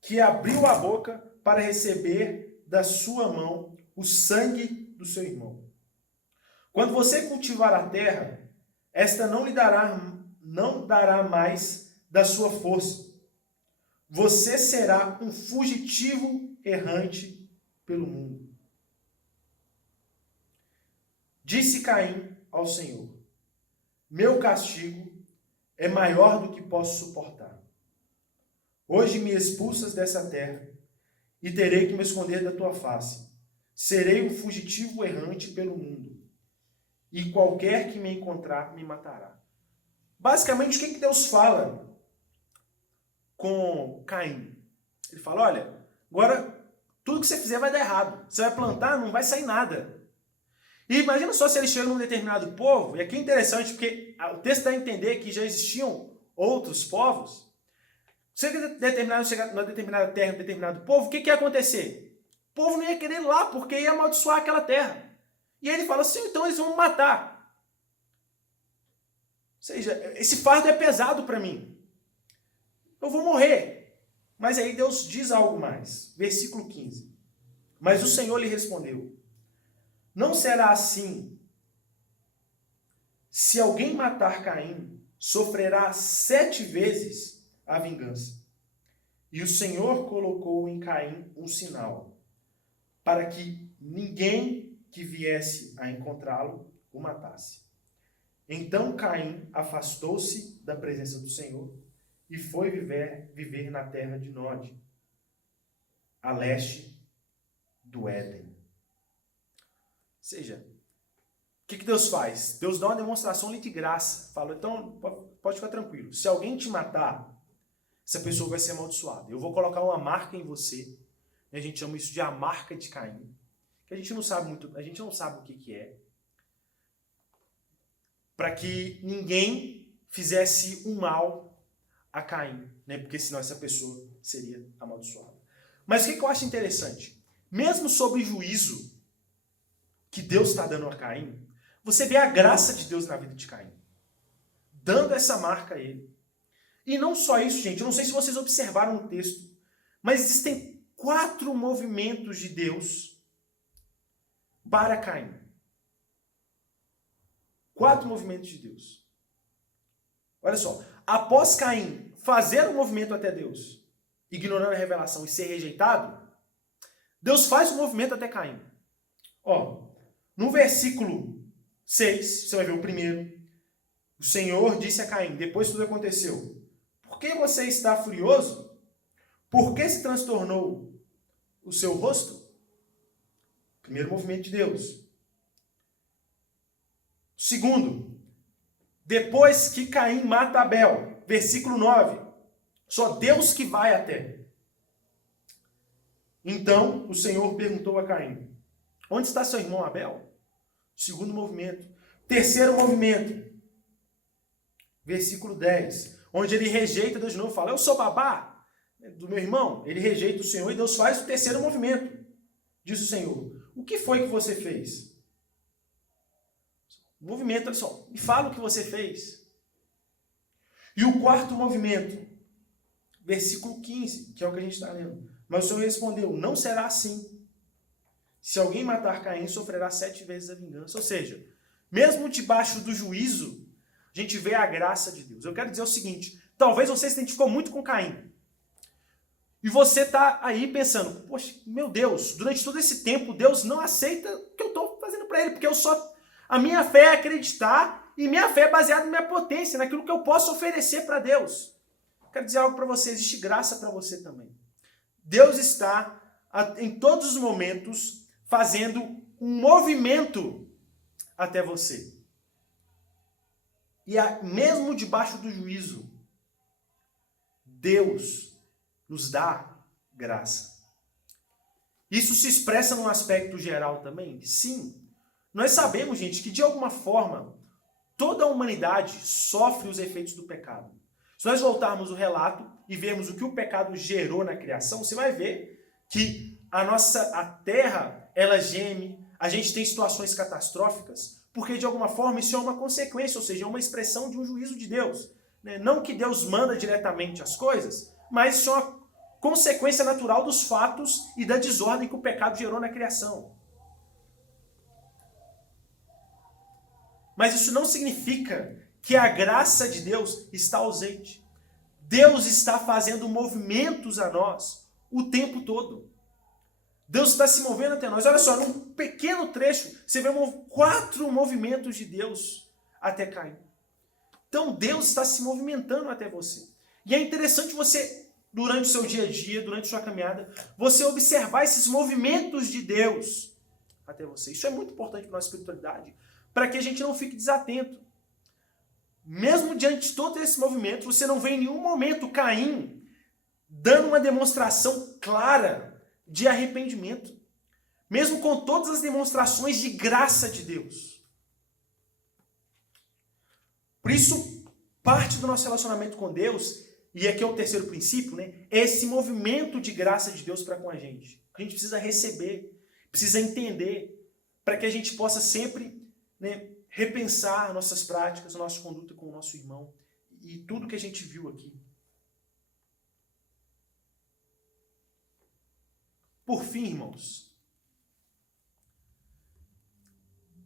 que abriu a boca para receber da sua mão o sangue do seu irmão. Quando você cultivar a terra, esta não dará mais da sua força. Você será um fugitivo errante pelo mundo. Disse Caim ao Senhor: meu castigo é maior do que posso suportar. Hoje me expulsas dessa terra e terei que me esconder da tua face. Serei um fugitivo errante pelo mundo. E qualquer que me encontrar me matará. Basicamente, o que Deus fala com Caim? Ele fala: olha, agora tudo que você fizer vai dar errado. Você vai plantar, não vai sair nada. E imagina só se ele chega num determinado povo, e aqui é interessante, porque o texto dá a entender que já existiam outros povos. Se ele chegar numa determinada terra, num determinado povo, o que ia acontecer? O povo não ia querer ir lá, porque ia amaldiçoar aquela terra. E aí ele fala assim: então eles vão me matar. Ou seja, esse fardo é pesado para mim. Eu vou morrer. Mas aí Deus diz algo mais. Versículo 15. Mas o Senhor lhe respondeu: não será assim. Se alguém matar Caim, sofrerá 7 vezes a vingança. E o Senhor colocou em Caim um sinal, para que ninguém que viesse a encontrá-lo o matasse. Então Caim afastou-se da presença do Senhor e foi viver na terra de Nod, a leste do Éden. Ou seja, o que Deus faz? Deus dá uma demonstração de graça. Fala, então pode ficar tranquilo. Se alguém te matar, essa pessoa vai ser amaldiçoada. Eu vou colocar uma marca em você. A gente chama isso de a marca de Caim. Que a gente não sabe o que é. Para que ninguém fizesse um mal a Caim, né? Porque senão essa pessoa seria amaldiçoada. Mas o que eu acho interessante? Mesmo sobre o juízo que Deus está dando a Caim, você vê a graça de Deus na vida de Caim, dando essa marca a ele. E não só isso, gente, eu não sei se vocês observaram no texto, mas existem 4 movimentos de Deus para Caim. 4 movimentos de Deus. Olha só, após Caim fazer um movimento até Deus, ignorando a revelação e ser rejeitado, Deus faz um movimento até Caim. Ó, no versículo 6, você vai ver o primeiro. O Senhor disse a Caim, depois que tudo aconteceu: por que você está furioso? Por que se transtornou o seu rosto? Primeiro movimento de Deus. Segundo, depois que Caim mata Abel, versículo 9, só Deus que vai até. Então o Senhor perguntou a Caim: onde está seu irmão Abel? Segundo movimento. Terceiro movimento, versículo 10, onde ele rejeita Deus de novo, fala: eu sou babá do meu irmão. Ele rejeita o Senhor e Deus faz o terceiro movimento. Diz o Senhor: o que foi que você fez? O movimento, olha só, me fala o que você fez. E o quarto movimento, versículo 15, que é o que a gente está lendo. Mas o Senhor respondeu: não será assim. Se alguém matar Caim, sofrerá 7 vezes a vingança. Ou seja, mesmo debaixo do juízo, a gente vê a graça de Deus. Eu quero dizer o seguinte: talvez você se identificou muito com Caim. E você está aí pensando: poxa, meu Deus, durante todo esse tempo, Deus não aceita o que eu estou fazendo para ele, porque a minha fé é acreditar, e minha fé é baseada na minha potência, naquilo que eu posso oferecer para Deus. Eu quero dizer algo para você: existe graça para você também. Deus está, em todos os momentos, fazendo um movimento até você. E mesmo debaixo do juízo, Deus nos dá graça. Isso se expressa num aspecto geral também? Sim. Nós sabemos, gente, que de alguma forma toda a humanidade sofre os efeitos do pecado. Se nós voltarmos o relato e vermos o que o pecado gerou na criação, você vai ver que a terra, ela geme, a gente tem situações catastróficas, porque de alguma forma isso é uma consequência, ou seja, é uma expressão de um juízo de Deus. Não que Deus manda diretamente as coisas, mas isso é uma consequência natural dos fatos e da desordem que o pecado gerou na criação. Mas isso não significa que a graça de Deus está ausente. Deus está fazendo movimentos a nós o tempo todo. Deus está se movendo até nós. Olha só, num pequeno trecho, você vê 4 movimentos de Deus até Caim. Então Deus está se movimentando até você. E é interessante você, durante o seu dia a dia, durante a sua caminhada, você observar esses movimentos de Deus até você. Isso é muito importante para a nossa espiritualidade, para que a gente não fique desatento. Mesmo diante de todos esses movimentos, você não vê em nenhum momento Caim dando uma demonstração clara de arrependimento, mesmo com todas as demonstrações de graça de Deus. Por isso, parte do nosso relacionamento com Deus, e aqui é o terceiro princípio, né, é esse movimento de graça de Deus para com a gente. A gente precisa receber, precisa entender, para que a gente possa sempre, né, repensar nossas práticas, nossa conduta com o nosso irmão, e tudo que a gente viu aqui. Por fim, irmãos,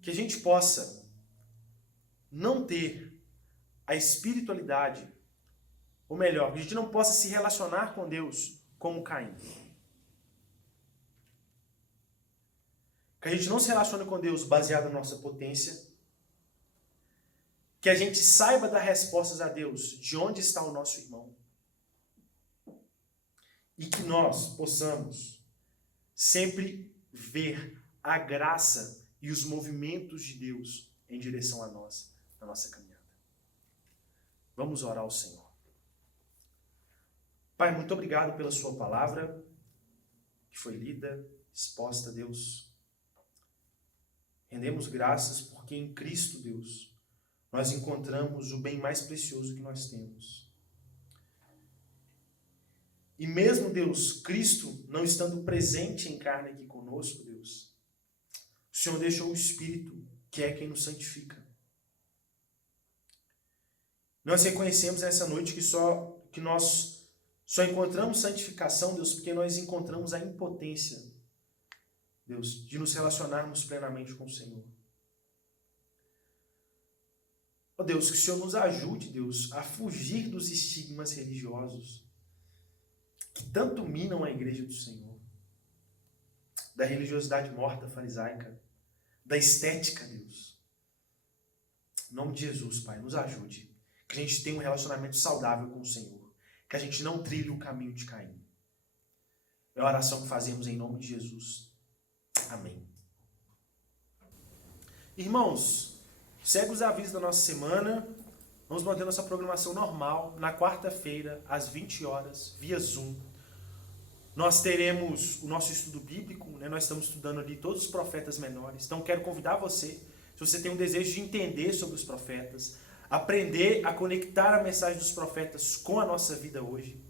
que a gente possa não ter a espiritualidade, ou melhor, que a gente não possa se relacionar com Deus como Caim. Que a gente não se relacione com Deus baseado na nossa potência. Que a gente saiba dar respostas a Deus de onde está o nosso irmão. E que nós possamos sempre ver a graça e os movimentos de Deus em direção a nós, na nossa caminhada. Vamos orar ao Senhor. Pai, muito obrigado pela sua palavra, que foi lida, exposta, Deus. Rendemos graças porque em Cristo, Deus, nós encontramos o bem mais precioso que nós temos. E mesmo, Deus, Cristo não estando presente em carne aqui conosco, Deus, o Senhor deixou o Espírito, que é quem nos santifica. Nós reconhecemos nessa noite que nós só encontramos santificação, Deus, porque nós encontramos a impotência, Deus, de nos relacionarmos plenamente com o Senhor. Ó Deus, que o Senhor nos ajude, Deus, a fugir dos estigmas religiosos que tanto minam a igreja do Senhor, da religiosidade morta farisaica, da estética, Deus. Em nome de Jesus, Pai, nos ajude. Que a gente tenha um relacionamento saudável com o Senhor. Que a gente não trilhe o caminho de Caim. É a oração que fazemos em nome de Jesus. Amém. Irmãos, segue os avisos da nossa semana. Vamos manter nossa programação normal. Na quarta-feira, às 20 horas, via Zoom. Nós teremos o nosso estudo bíblico, né? Nós estamos estudando ali todos os profetas menores. Então, quero convidar você, se você tem um desejo de entender sobre os profetas, aprender a conectar a mensagem dos profetas com a nossa vida hoje.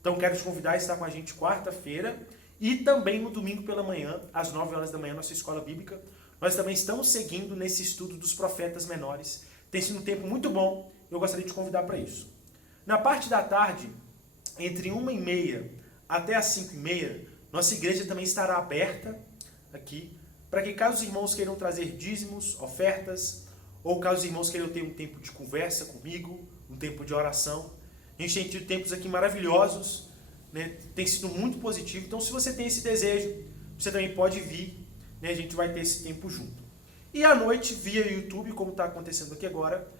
Então, quero te convidar a estar com a gente quarta-feira e também no domingo pela manhã, às 9 horas da manhã, nossa escola bíblica. Nós também estamos seguindo nesse estudo dos profetas menores. Tem sido um tempo muito bom e eu gostaria de te convidar para isso. Na parte da tarde, entre 1h30 até as 5h30, nossa igreja também estará aberta aqui, para que caso os irmãos queiram trazer dízimos, ofertas, ou caso os irmãos queiram ter um tempo de conversa comigo, um tempo de oração. A gente tem tido tempos aqui maravilhosos, né? Tem sido muito positivo. Então, se você tem esse desejo, você também pode vir, né? A gente vai ter esse tempo junto. E à noite, via YouTube, como está acontecendo aqui agora,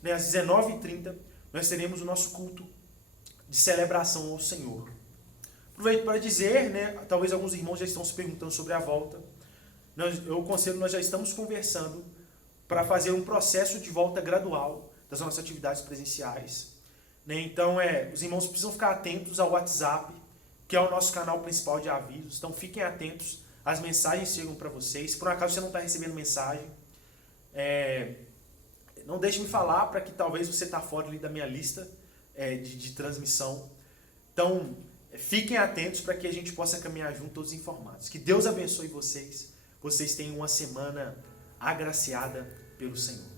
né? Às 19h30, nós teremos o nosso culto de celebração ao Senhor. Aproveito para dizer, né? Talvez alguns irmãos já estão se perguntando sobre a volta. Eu conselho, nós já estamos conversando para fazer um processo de volta gradual das nossas atividades presenciais. Né? Então, os irmãos precisam ficar atentos ao WhatsApp, que é o nosso canal principal de avisos. Então, fiquem atentos, as mensagens chegam para vocês. Se por acaso você não está recebendo mensagem, não deixe me falar, para que talvez você está fora ali da minha lista de transmissão. Então, fiquem atentos para que a gente possa caminhar junto todos informados. Que Deus abençoe vocês. Vocês tenham uma semana agraciada pelo Senhor.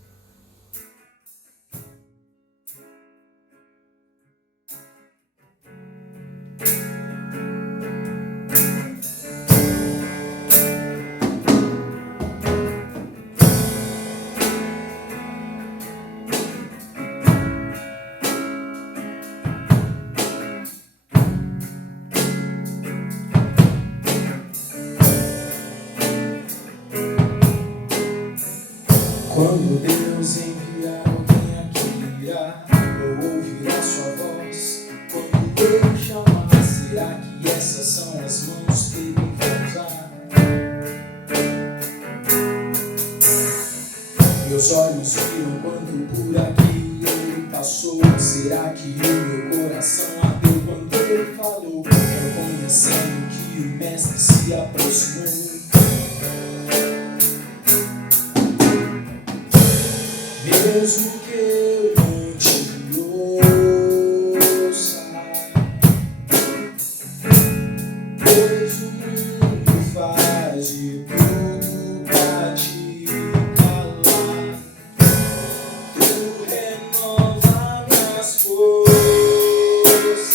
Quando Deus enviar alguém aqui irá, ou ouvirá sua voz. Quando Ele chamar, será que essas são as mãos que Ele vai usar? Meus olhos viram quando por aqui Ele passou. Será que o meu coração ardeu quando Ele falou? Reconhecendo que o Mestre se aproximou. Mesmo que eu não te ouça, pois o mundo faz de tudo pra te calar. Tu renova minhas forças,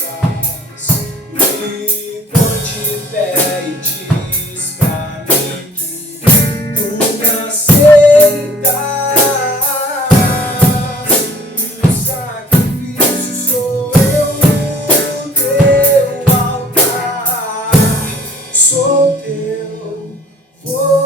me põe de pé. diz pra mim que tu me aceitas. E o sacrifício sou eu no teu altar. Sou teu, vou